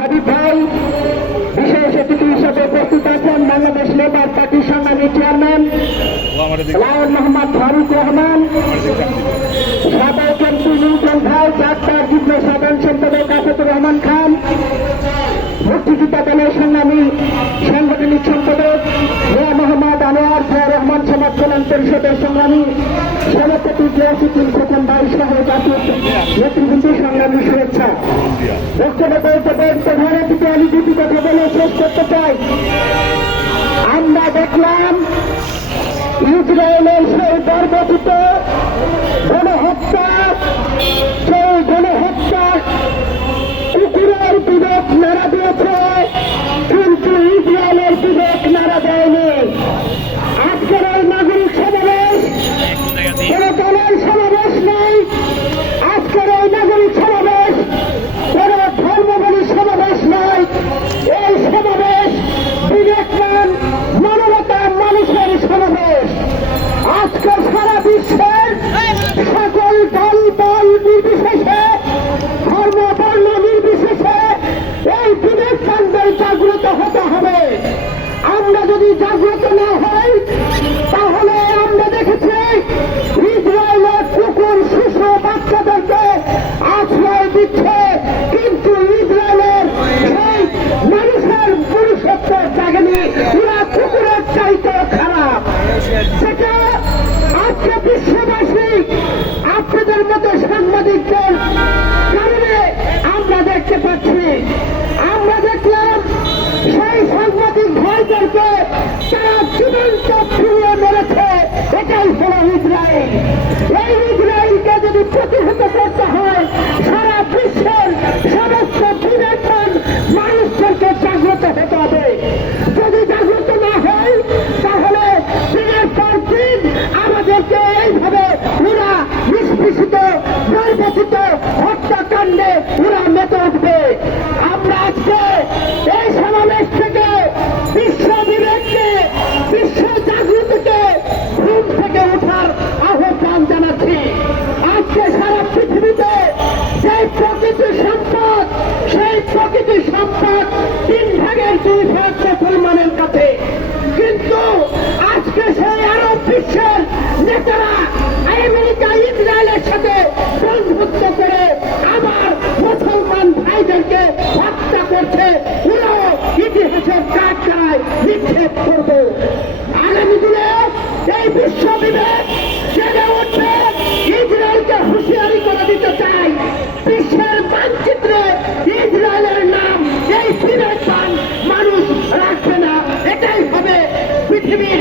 ভাই, বিশেষ অতিথি হিসেবে উপস্থিত আছেন বাংলাদেশ লেবার পার্টির সংগ্রামী চেয়ারম্যান, লায়ন মোহাম্মদ ফারুক রহমান, সাবেক এমপি নিউটন ভাই, ডাক্তার যুগ্ম সাধারণ সম্পাদক আসাদুর রহমান খান। সভাপতি তিন প্রথম বাইশ সহ জাতীয় নেতৃবৃন্দের সংগ্রামী শুভেচ্ছা। বক্তব্য বলতে বলতে ভারতীয় আমি দুটি কথা বলে শেষ করতে চাই। আমরা দেখলাম ইসরায়েলের সেই গণহত্যা গণহত্যা அதற்கு সেই প্রকৃতি সম্পদ, সেই প্রকৃতি সম্পদ তিন ভাগের দুই ভাগ মুসলমানের কাছে। কিন্তু আজকে সেই আরব নেতারা আমেরিকা, ইসরায়েলের সাথে নিক্ষেপ করব। আগামী দিনে এই বিশ্ব জেগে উঠবে। ইসরায়েলকে হুঁশিয়ারি করে দিতে চাই। বিশ্বের মানচিত্রে ইসরায়েলের নাম এই বিবেকবান মানুষ রাখবে না। এটাই হবে পৃথিবীর